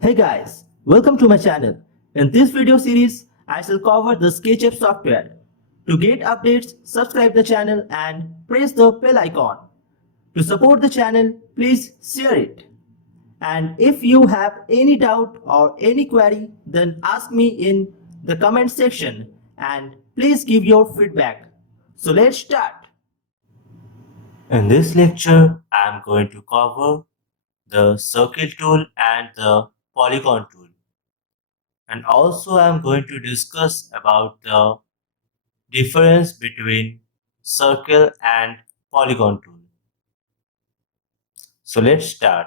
Hey guys, welcome to my channel. In this video series, I shall cover the SketchUp software. To get updates, subscribe the channel and press the bell icon. To support the channel, please share it. And if you have any doubt or any query, then ask me in the comment section and please give your feedback. So let's start. In this lecture, I am going to cover the Circle tool and the Polygon tool. And also I'm going to discuss about the difference between circle and polygon tool. So let's start.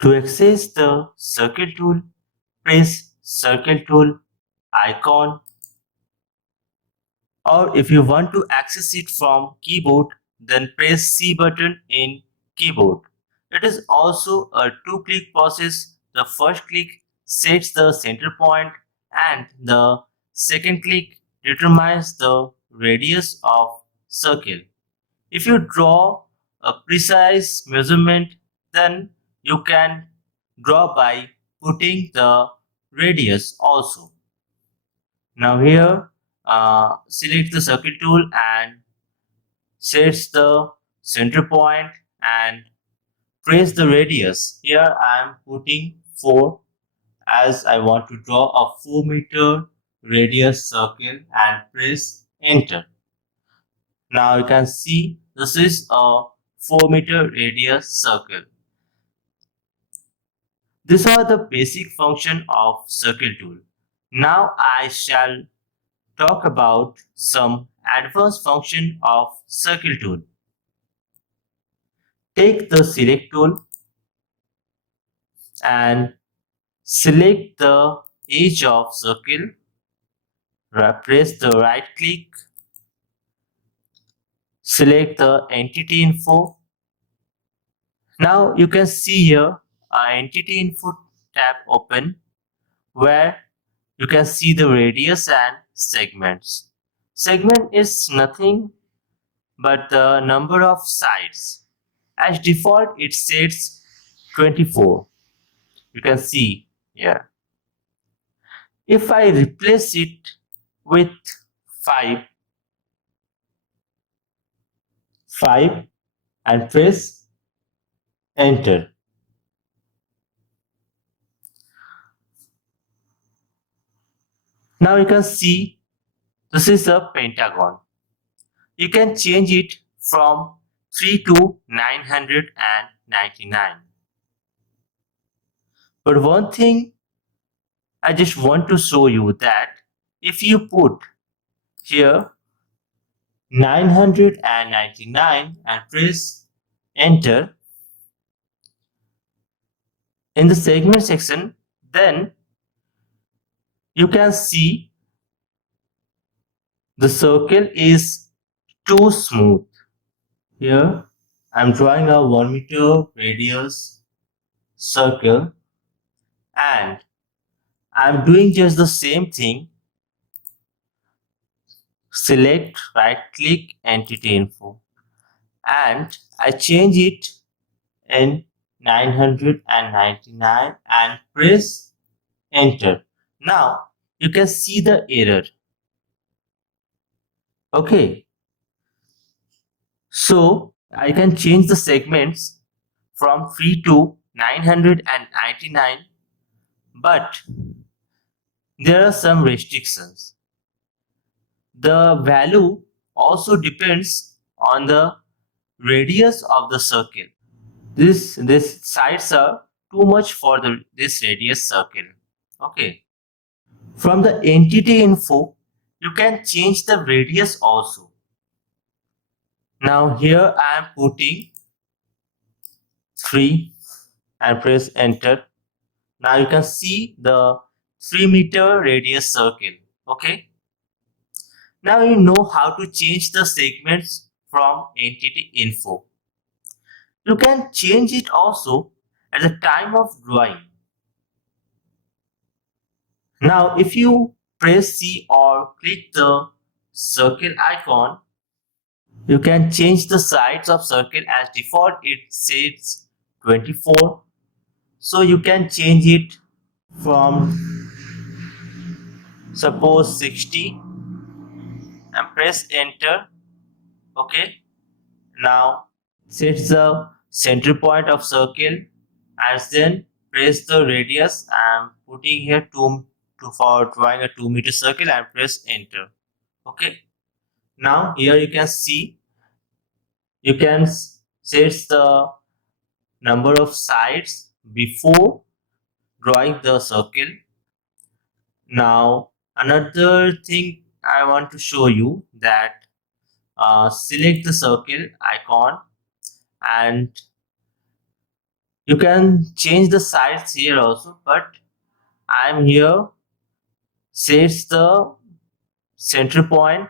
To access the circle tool, press circle tool icon, or if you want to access it from keyboard, then press C button in keyboard. It is also a two-click process. The first click sets the center point and the second click determines the radius of circle. If you draw a precise measurement, then you can draw by putting the radius also. Now here, select the circle tool and sets the center point and press the radius. Here I am putting 4 as I want to draw a 4-meter radius circle and press enter. Now you can see this is a 4-meter radius circle. These are the basic function of circle tool. Now I shall talk about some advanced function of circle tool. Take the select tool and select the edge of circle. Press the right click, select the entity info. Now you can see here entity info tab open where you can see the radius and segments. Segment is nothing but the number of sides. As default, it sets 24. You can see here. If I replace it with 5 and press enter. Now you can see this is a pentagon. You can change it from 3 to 999. But one thing I just want to show you that if you put here 999 and press enter in the segment section, then you can see the circle is too smooth. Here I'm drawing a 1-meter radius circle and I'm doing just the same thing. Select, right click, entity info, and I change it in 999 and press enter. Now you can see the error. Okay, so I can change the segments from 3 to 999, but there are some restrictions. The value also depends on the radius of the circle. This sides are too much for this radius circle. Okay. From the entity info, you can change the radius also. Now here I am putting 3 and press enter. Now you can see the 3-meter radius circle. Okay. Now you know how to change the segments from entity info. You can change it also at the time of drawing. Now if you press C or click the circle icon. You can change the size of circle. As default it says 24, so you can change it from suppose 60 and press enter. Okay, now set the center point of circle and then press the radius. I'm putting here 2 for drawing a 2 meter circle and press enter. Okay, now here you can see you can set the number of sides before drawing the circle. Now another thing I want to show you that select the circle icon and you can change the sides here also, but I'm here sets the center point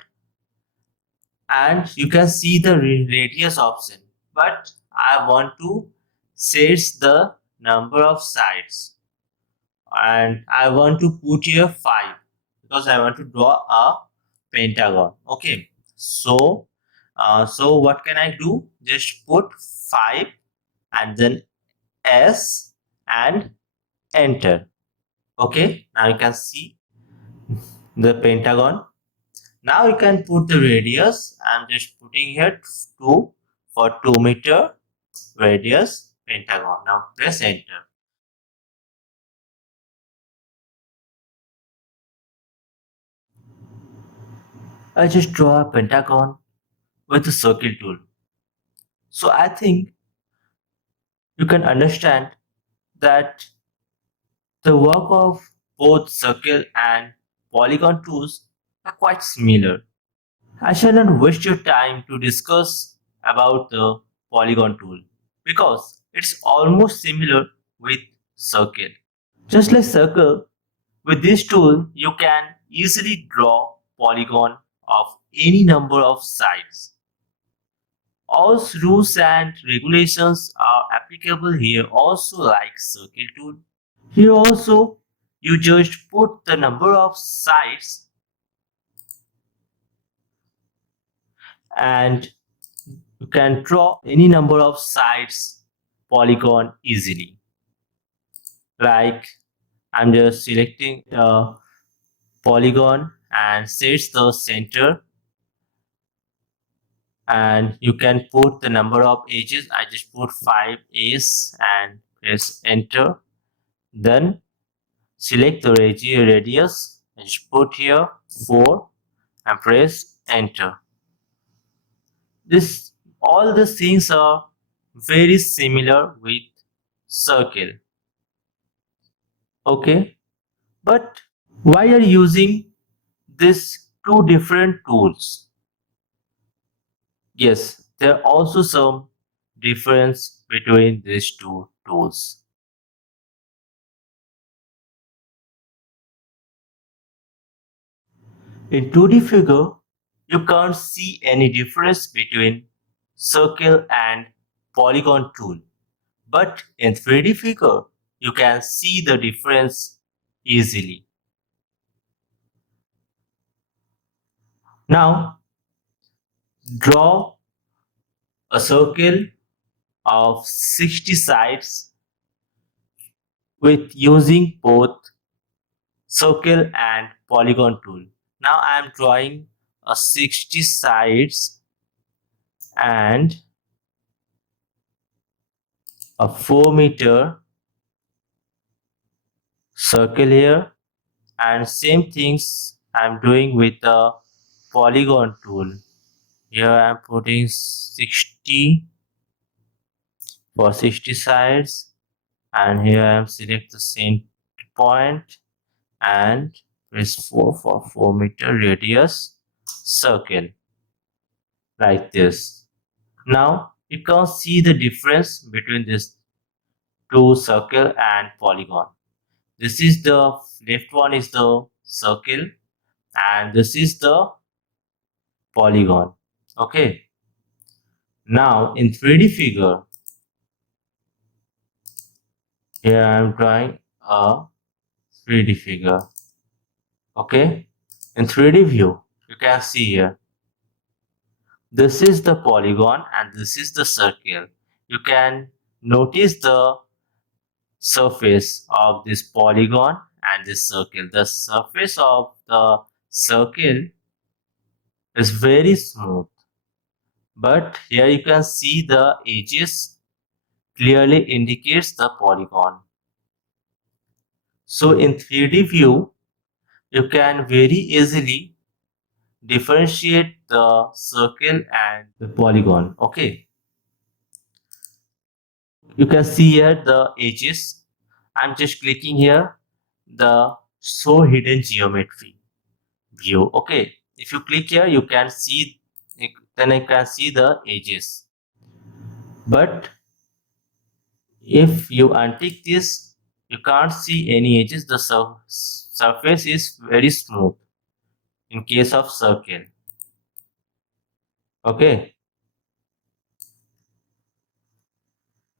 and you can see the radius option, but I want to set the number of sides and I want to put here 5 because I want to draw a pentagon. Okay, so so what can I do? Just put 5 and then S and enter. Okay, now you can see the pentagon. Now you can put the radius. I'm just putting here 2 for 2 meter radius pentagon. Now press enter. I just draw a pentagon with the circle tool. So I think you can understand that the work of both circle and polygon tools are quite similar. I shall not waste your time to discuss about the polygon tool because it's almost similar with circle. Just like circle, with this tool you can easily draw polygon of any number of sides. All rules and regulations are applicable here also like circle tool. Here also you just put the number of sides and you can draw any number of sides polygon easily. Like I'm just selecting the polygon and sets the center and you can put the number of edges. I just put 5 edges and press enter. Then select the radius and just put here 4 and press enter. This all the things are very similar with circle. Okay, but why are you using these two different tools? Yes, there are also some difference between these two tools. In 2D figure, you can't see any difference between circle and polygon tool. But in 3D figure, you can see the difference easily. Now, draw a circle of 60 sides with using both circle and polygon tool. Now I am drawing a 60 sides and a 4 meter circle here, and same things I'm doing with the polygon tool. Here I'm putting 60 for 60 sides and here I'm select the center point and press 4 for 4 meter radius circle like this. Now you can see the difference between these two circle and polygon. This is the left one is the circle and this is the polygon. Okay, now in 3D figure, here I am drawing a 3D figure. Okay, In 3D view, you can see here, this is the polygon and this is the circle. You can notice the surface of this polygon and this circle. The surface of the circle is very smooth, but here you can see the edges clearly indicates the polygon. So in 3D view, you can very easily differentiate the circle and the polygon. Okay, you can see here the edges. I'm just clicking here the show hidden geometry view. Okay, if you click here, you can see, then I can see the edges. But if you untick this, you can't see any edges. The surface is very smooth in case of circle. Okay,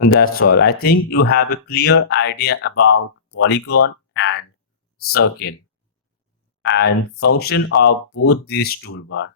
and that's all. I think you have a clear idea about polygon and circle and function of both these toolbar.